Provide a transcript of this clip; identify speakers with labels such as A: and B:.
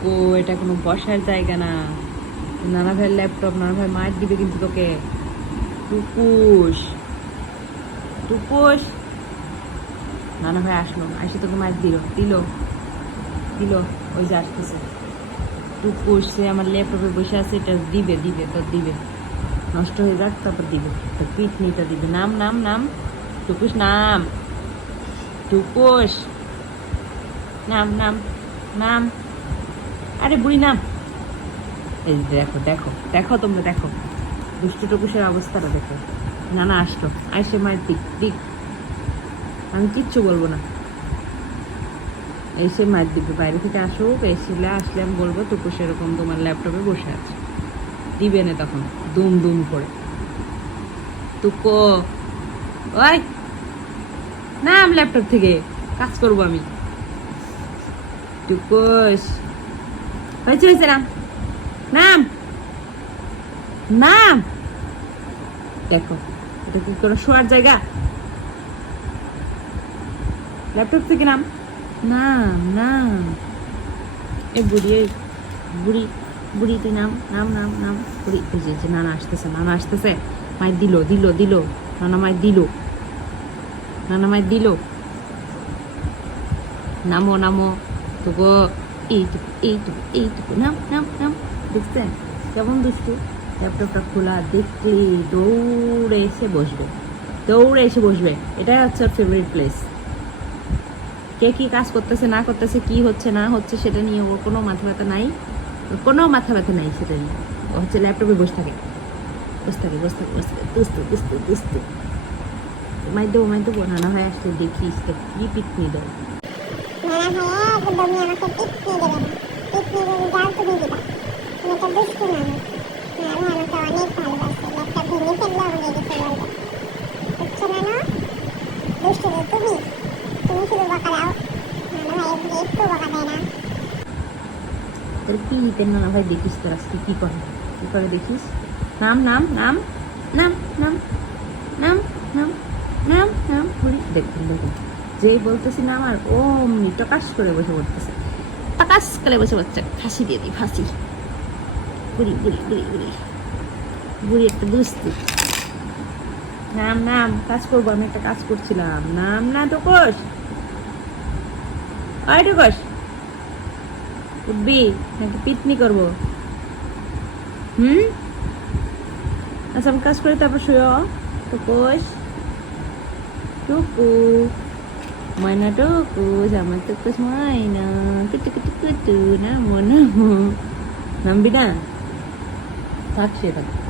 A: টুকু এটা কোনো বসার জায়গা না। নানা ভাইয়ের ল্যাপটপ নানা ভাই মার দিবে কিন্তু তোকে। টুকুস। টুকুস। নানা ভাই আসলো। আসে তোকে মার দিল। দিল। দিল। ওই যে আসতেছে। টুকুস, সে আমার ল্যাপটপে বসে আছে, এটা দিবে দিবে, তোর দিবে। নষ্ট হয়ে যাক, তারপর দিবে। তোর পিটনিটা দিবে। নাম নাম নাম। টুকুস নাম। টুকুস। নাম নাম। নাম। আরে বুড়ি নাম। এই দেখো দেখো দেখো তোমরা, দেখো। দুষ্টু টুকুসের অবস্থাটা দেখো। না না আসলো আইসে মায়ের দিক দিক। আমি কিচ্ছু বলব না। এসে মার দিবে বাইরে থেকে আসুক এসে আসলে আমি বলব, টুকুস সেরকম তোমার ল্যাপটপে বসে আছে। দিবে না তখন, দুম দুম করে। টুকো, ওই, নাম ল্যাপটপ থেকে, কাজ করব আমি। টুকুস। হয়েছে হয়েছে নাম নাম নাম দেখো, এটা কি কোনো শোয়ার জায়গা? ল্যাপটপ থেকে নাম? নাম নাম এ বুড়ি, এই বুড়ি বুড়ি তুই নাম নাম নাম নাম। বুড়ি ওই যে নানা আসতেছে নানা আসতেছে। মায়ের দিল দিল দিল। নানা মায়ের দিল। নানা মায়ের দিল। নামো নামো। তবু এইটুকু এইটুকু এইটুকু নাম নাম নাম দেখছেন কেমন দুষ্টু ল্যাপটপটা খোলা দেখলে দৌড়ে এসে বসবে দৌড়ে এসে বসবে এটাই হচ্ছে ওর ফেভারিট প্লেস কে কি কাজ করতেছে না করতেছে কি হচ্ছে না হচ্ছে সেটা নিয়ে ওর কোনো মাথা ব্যথা নাই ওর কোনো মাথা ব্যথা নাই সেটা নিয়ে ও হচ্ছে ল্যাপটপে বসে থাকে বসে থাকে বসে থাকে বসে থাকে দুস্তু দুস্তু দুস্তু মাই দেবো মাই দেবো নানা ভাই আসলে দেখিস তো কি পিটনি দেবো
B: ভাইয়া একদমই আমাকে টিপনি দেবে না টিপনি যদি দাও তুমি দিবা। তুমি তো দুষ্টু মানুষ। নানা আমাকে অনেক ভালোবাসে। ল্যাপটপ ভেঙে ফেললে আমাকে দিতে বলবে বুঝছ নানা দুষ্টু তো তুমি তুমি শুধু বকা দাও। নানা ভাই, এদিকে একটু বকা দেয় না।
A: তোর পিতে নানা ভাই দেখিস তোর আজকে? কি করে? কি করে দেখিস? নাম নাম নাম নাম নাম নাম নাম নাম বুড়ি দেখুন দেখুন যেই বলতেছি না আমার, অমনি টকাস করে বসে পড়তেছে। টাকাস করে বসে পড়ছে ফাঁসি দিয়ে দিই, ফাঁসি। বুড়ি বুড়ি বুড়ি বুড়ি বুড়ি একটা দুস্তু নাম নাম, কাজ করব, আমি একটা কাজ করছিলাম। নাম না তো কোষ। আয় ঢুকস উঠবি, নাকি পিকনিক করব? হুম? আচ্ছা আমি কাজ করি, তারপর শুয়ে। তো কোষ। টুকু। Mana doku sama tukus maina. Ah, kutu kutu kutu namo namo. Tak Saksi tak.